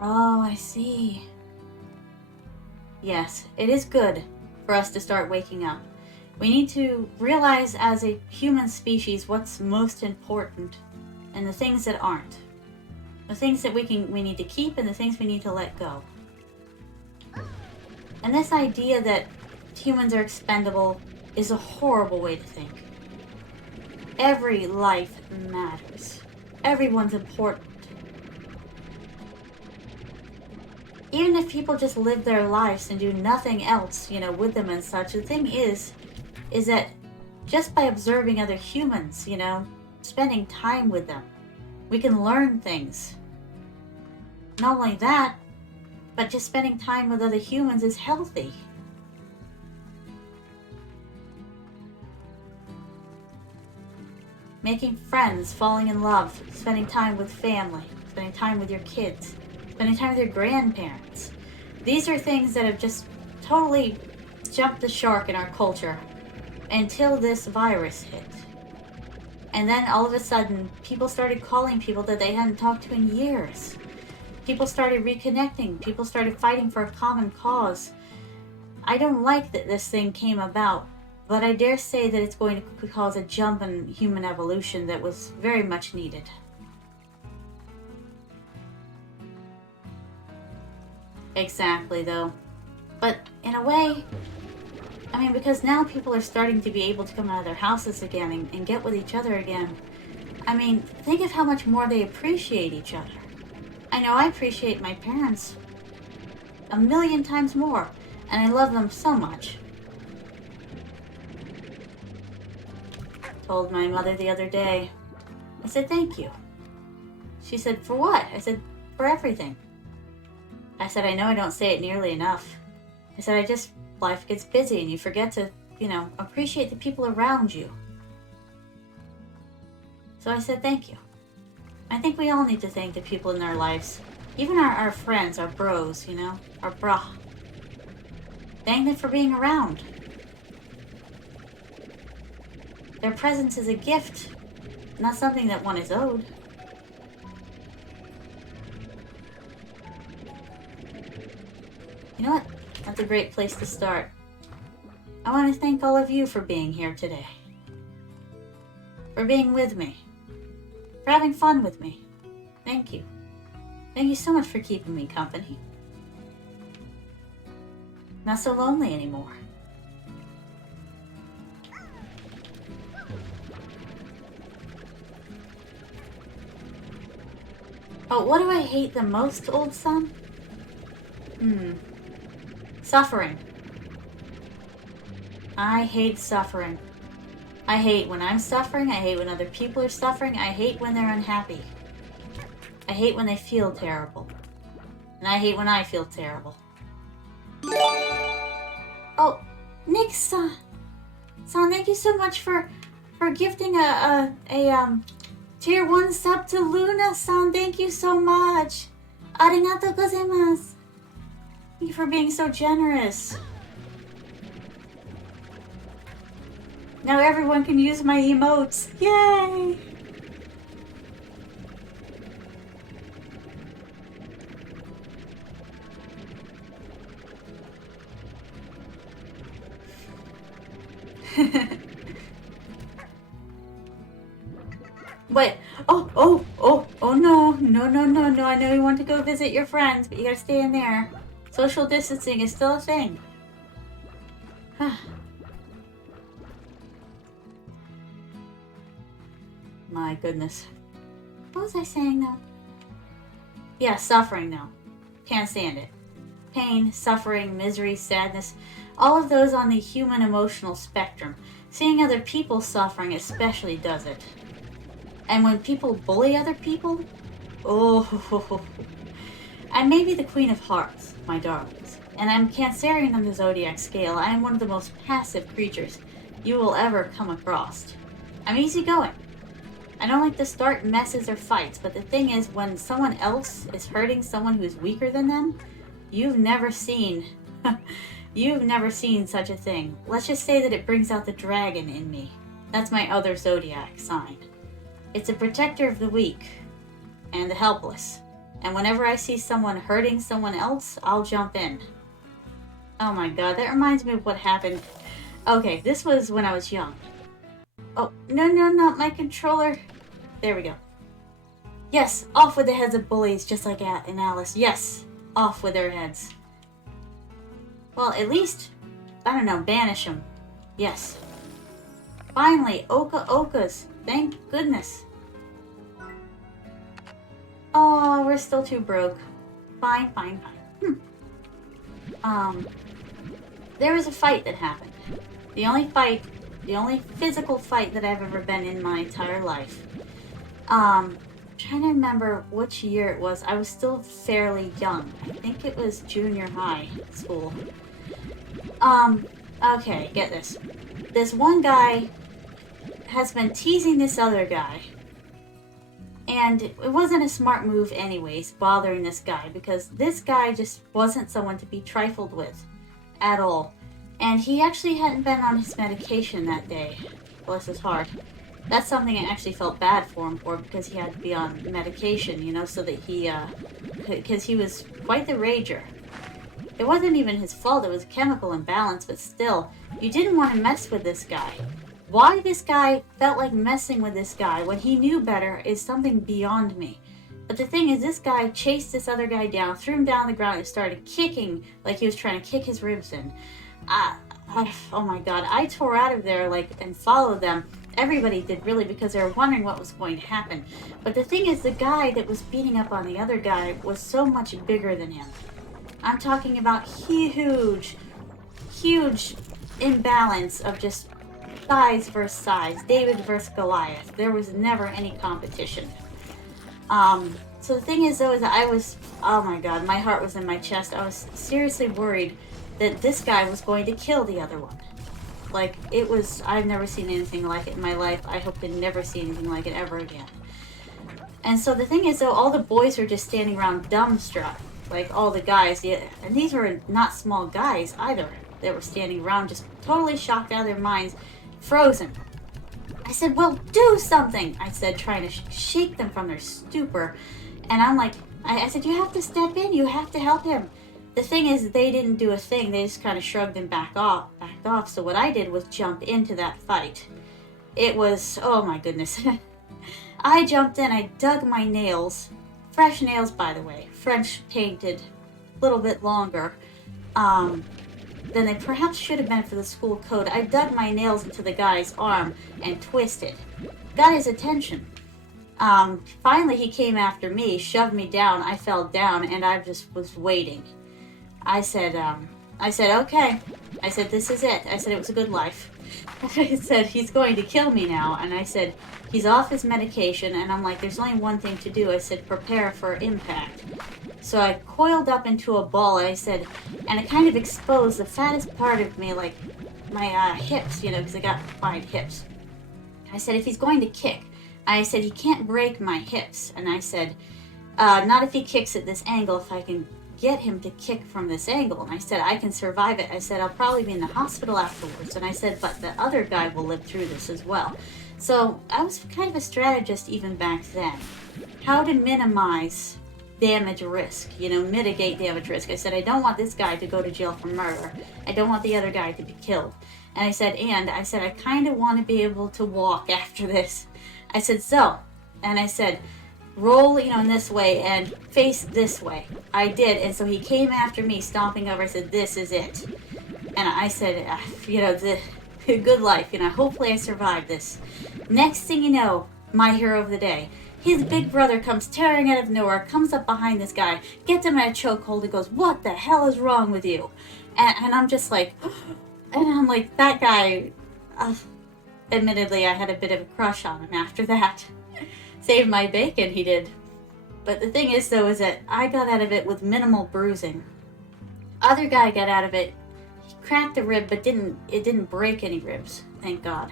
Oh, I see. Yes, it is good for us to start waking up. We need to realize as a human species what's most important and the things that aren't. The things that we need to keep and the things we need to let go. And this idea that humans are expendable is a horrible way to think. Every life matters. Everyone's important. Even if people just live their lives and do nothing else, with them and such, the thing is that just by observing other humans, spending time with them, we can learn things. Not only that, but just spending time with other humans is healthy. Making friends, falling in love, spending time with family, spending time with your kids, spending time with your grandparents. These are things that have just totally jumped the shark in our culture until this virus hit. And then all of a sudden, people started calling people that they hadn't talked to in years. People started reconnecting. People started fighting for a common cause. I don't like that this thing came about, but I dare say that it's going to cause a jump in human evolution that was very much needed. Exactly, though. But in a way, because now people are starting to be able to come out of their houses again and get with each other again. Think of how much more they appreciate each other. I know I appreciate my parents a million times more, and I love them so much. Told my mother the other day. I said, thank you. She said, for what? I said, for everything. I said, I know I don't say it nearly enough. I said, life gets busy and you forget to, appreciate the people around you. So I said, thank you. I think we all need to thank the people in our lives. Even our friends, our bros, our bra. Thank them for being around. Their presence is a gift, not something that one is owed. You know what? That's a great place to start. I want to thank all of you for being here today. For being with me. For having fun with me. Thank you. Thank you so much for keeping me company. Not so lonely anymore. Oh, what do I hate the most, old son? Suffering. I hate suffering. I hate when I'm suffering. I hate when other people are suffering. I hate when they're unhappy. I hate when they feel terrible. And I hate when I feel terrible. Oh, Nick-san. Son, thank you so much for gifting a tier 1 sub to Luna-san. Thank you so much. Arigatou gozaimasu. Thank you for being so generous. Now everyone can use my emotes. Yay! Wait. Oh no. I know you want to go visit your friends, but you gotta stay in there. Social distancing is still a thing. My goodness. What was I saying now? Yeah, suffering now. Can't stand it. Pain, suffering, misery, sadness, all of those on the human emotional spectrum. Seeing other people suffering especially does it. And when people bully other people, oh. I may be the Queen of Hearts, my darlings, and I'm Cancerian on the zodiac scale. I am one of the most passive creatures you will ever come across. I'm easygoing. I don't like to start messes or fights, but the thing is, when someone else is hurting someone who's weaker than them, you've never seen such a thing. Let's just say that it brings out the dragon in me. That's my other zodiac sign. It's a protector of the weak and the helpless. And whenever I see someone hurting someone else, I'll jump in. Oh my god, that reminds me of what happened. Okay, this was when I was young. Oh, no, not my controller. There we go. Yes, off with the heads of bullies, just like in Alice. Yes, off with their heads. Well, at least, I don't know, banish them. Yes. Finally, Okas. Thank goodness. Oh, we're still too broke. Fine. There was a fight that happened. The only physical fight that I've ever been in my entire life. Trying to remember which year it was. I was still fairly young. I think it was junior high school. Okay, get this. This one guy has been teasing this other guy. And it wasn't a smart move anyways, bothering this guy, because this guy just wasn't someone to be trifled with at all. And he actually hadn't been on his medication that day. Bless his heart. That's something I actually felt bad for him for, because he had to be on medication, you know, so that because he was quite the rager. It wasn't even his fault, it was a chemical imbalance, but still, you didn't want to mess with this guy. Why this guy felt like messing with this guy when he knew better is something beyond me. But the thing is, this guy chased this other guy down, threw him down the ground, and started kicking like he was trying to kick his ribs in. Oh my god, I tore out of there and followed them. Everybody did, really, because they were wondering what was going to happen. But the thing is, the guy that was beating up on the other guy was so much bigger than him. I'm talking about huge imbalance of just size versus size, David versus Goliath. There was never any competition. So the thing is, though, is that I was, oh my god, my heart was in my chest. I was seriously worried that this guy was going to kill the other one. It was, I've never seen anything like it in my life. I hope to never see anything like it ever again. And so the thing is, though, all the boys were just standing around dumbstruck. All the guys, and these were not small guys either. They were standing around just totally shocked out of their minds, frozen. I said, well, do something, I said, trying to shake them from their stupor. And I'm like, I said, you have to step in, you have to help him. The thing is, they didn't do a thing, they just kind of shrugged and backed off. So what I did was jump into that fight. It was, oh my goodness. I jumped in, I dug my nails, fresh nails by the way, French painted, a little bit longer than they perhaps should have been for the school code. I dug my nails into the guy's arm and twisted. Got his attention. Finally he came after me, shoved me down, I fell down, and I just was waiting. I said, okay. I said, this is it. I said, it was a good life. I said, he's going to kill me now. And I said, he's off his medication. And I'm like, there's only one thing to do. I said, prepare for impact. So I coiled up into a ball, I said, and it kind of exposed the fattest part of me, like my hips, you know, because I got wide hips. I said, if he's going to kick, I said, he can't break my hips. And I said, not if he kicks at this angle, if I can get him to kick from this angle. And I said, I can survive it. I said, I'll probably be in the hospital afterwards. And I said, but the other guy will live through this as well. So I was kind of a strategist even back then. How to minimize damage risk, you know, mitigate damage risk. I said, I don't want this guy to go to jail for murder. I don't want the other guy to be killed. And I said, I kind of want to be able to walk after this. I said, so, and I said, roll, you know, in this way and face this way. I did, and so he came after me, stomping over. I said, this is it. And I said, you know, the good life, you know, hopefully I survived this. Next thing you know, my hero of the day, his big brother comes tearing out of nowhere, comes up behind this guy, gets him in a chokehold, and goes, what the hell is wrong with you? And I'm just like, and I'm like, that guy, admittedly, I had a bit of a crush on him after that. Saved my bacon, he did. But the thing is, though, is that I got out of it with minimal bruising. Other guy got out of it, he cracked a rib, but it didn't break any ribs, thank God.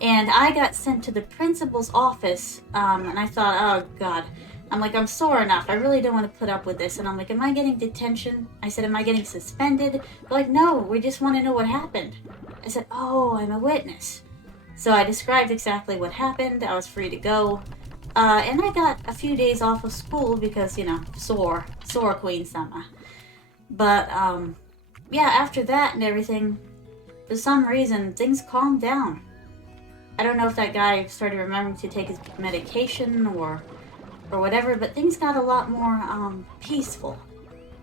And I got sent to the principal's office, and I thought, oh God. I'm like, I'm sore enough, I really don't want to put up with this. And I'm like, am I getting detention? I said, am I getting suspended? They're like, no, we just want to know what happened. I said, oh, I'm a witness. So I described exactly what happened, I was free to go. And I got a few days off of school because, you know, sore queen summer. But, yeah, after that and everything, for some reason, things calmed down. I don't know if that guy started remembering to take his medication or whatever, but things got a lot more, peaceful.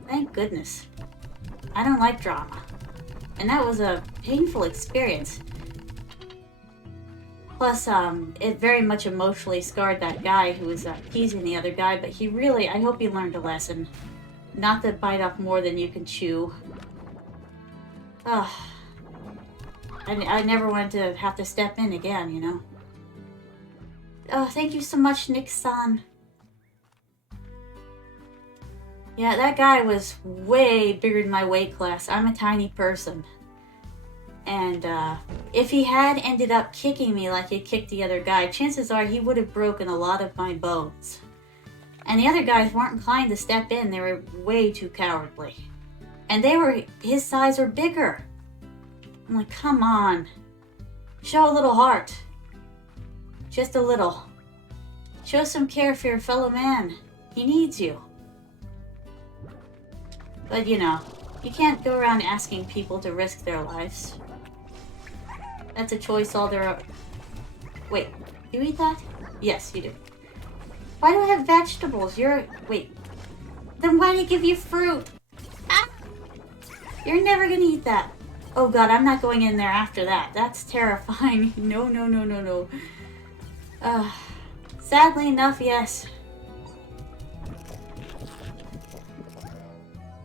Thank goodness. I don't like drama. And that was a painful experience. Plus, it very much emotionally scarred that guy who was teasing the other guy, but he really, I hope he learned a lesson. Not to bite off more than you can chew. I never wanted to have to step in again, you know. Oh, thank you so much, Nick-san. Yeah, that guy was way bigger than my weight class. I'm a tiny person. And if he had ended up kicking me like he kicked the other guy, chances are he would have broken a lot of my bones. And the other guys weren't inclined to step in. They were way too cowardly. And his size or bigger. I'm like, come on. Show a little heart. Just a little. Show some care for your fellow man. He needs you. But you know, you can't go around asking people to risk their lives. That's a choice all their own. Wait, you eat that? Yes, you do. Why do I have vegetables? Wait. Then why do they give you fruit? Ah! You're never gonna eat that. Oh god, I'm not going in there after that. That's terrifying. No. Sadly enough, yes.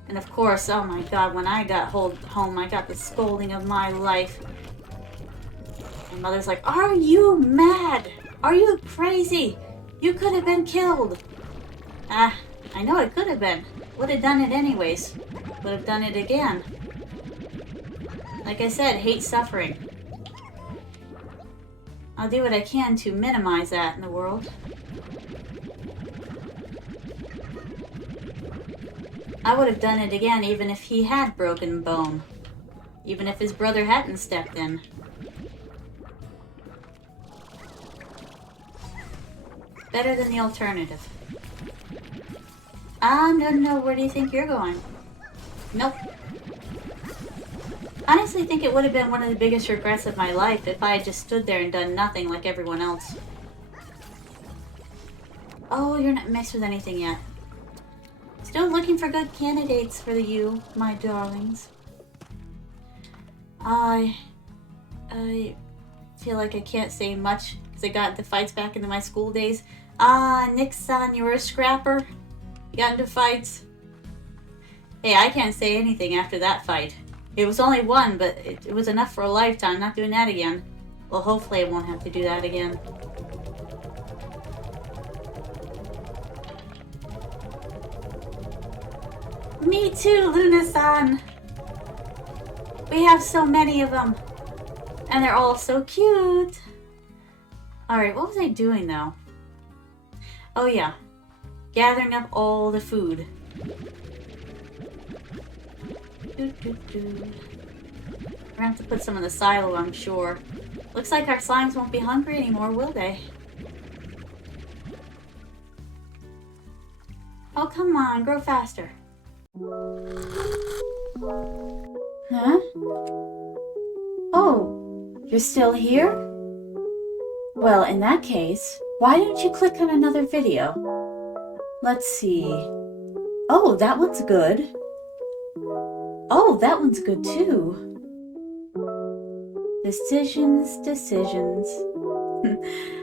And of course, oh my god, when I got home, I got the scolding of my life. My mother's like, are you mad? Are you crazy? You could have been killed. I know I could have been. Would have done it anyways. Would have done it again. Like I said, hate suffering. I'll do what I can to minimize that in the world. I would have done it again even if he had broken bone. Even if his brother hadn't stepped in. Better than the alternative. No, where do you think you're going? Nope. Honestly, think it would have been one of the biggest regrets of my life if I had just stood there and done nothing like everyone else. Oh, you're not mixed with anything yet. Still looking for good candidates for you, my darlings. I feel like I can't say much because I got into fights back into my school days. Nick-san, you were a scrapper? You got into fights? Hey, I can't say anything after that fight. It was only one, but it was enough for a lifetime. Not doing that again. Well, hopefully I won't have to do that again. Me too, Luna-san. We have so many of them. And they're all so cute. Alright, what was I doing though? Oh yeah. Gathering up all the food. We're gonna have to put some in the silo, I'm sure. Looks like our slimes won't be hungry anymore, will they? Oh, come on, grow faster. Huh? Oh, you're still here? Well, in that case, why don't you click on another video? Let's see. Oh, that one's good. Oh, that one's good too. Decisions.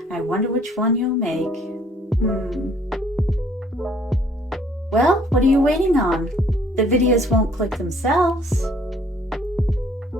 I wonder which one you'll make. Well, what are you waiting on? The videos won't click themselves.